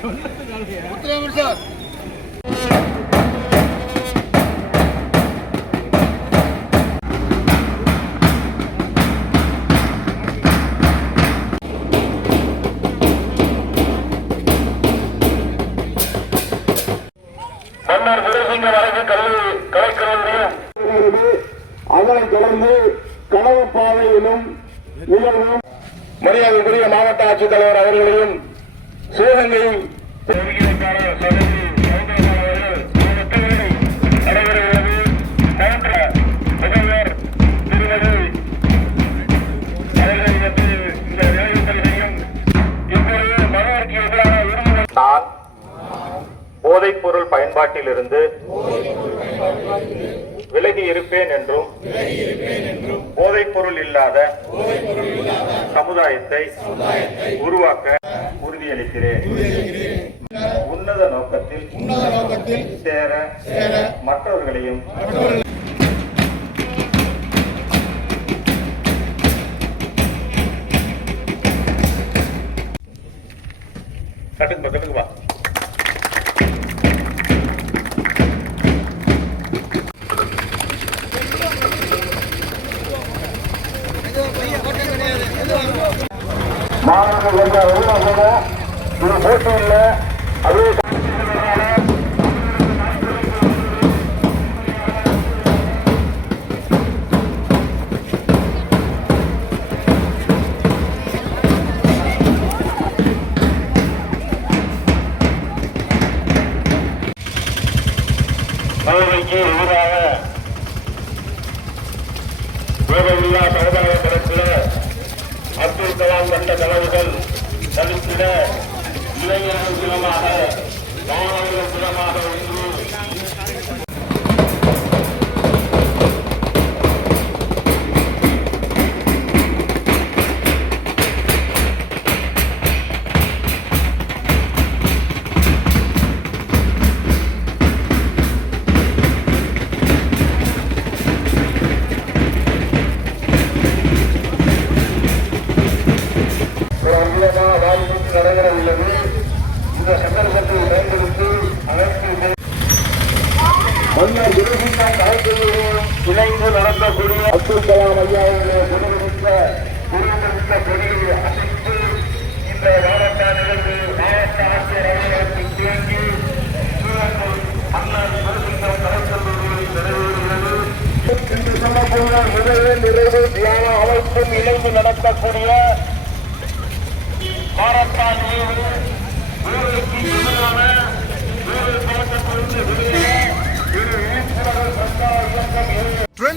sir மன்னர் தொடர்ந்து கனவு பாதை நிகழ்வும் மரியாதைக்குரிய மாவட்ட ஆட்சித்தலைவர் அவர்களையும் சிவகங்கை ஒருங்கிணைப்பாளர் சகோதரி சௌந்தரராஜன் இந்த எதிரான நான் போதைப்பொருள் பயன்பாட்டிலிருந்து விலகி இருப்பேன் என்றும் போதைப்பொருள் இல்லாத சமுதாயத்தை உருவாக்க உறுதியளிக்கிறேன் உன்னத நோக்கத்தில் சேர மற்றவர்களையும் கட்டுக்குப்பா கட்டுக்குப்பா மாணவர்கள் இது போட்டி இல்லை அப்படியே போதைக்கு எதிராக போதையில்லா சமுதாய படத்தில் தலைவர்கள் கலாம் தடுத்திட இளைஞர்கள் மூலமாக நடைபெற உள்ளது இந்த சந்தர்ப்பத்தை பயன்படுத்தி அனைத்து மன்னர் குருசிங்கா கலைக்கல்லூரியும் இணைந்து நடத்தக்கூடிய அப்துல் கலாம் ஐயாவுடைய குருமிக்க குருமிக்க கொடியை அசைத்து இந்த மாவட்ட மாவட்ட ஆட்சியர் அலுவலகத்தில் துவங்கி மன்னர் குருசிங்கம் கலைக்கல்லூரியில் நிறைவேறுகிறது இன்று சொல்லக்கூடிய நிறைவு நிறைவு தியான அமைப்பும் இணைந்து நடத்தக்கூடிய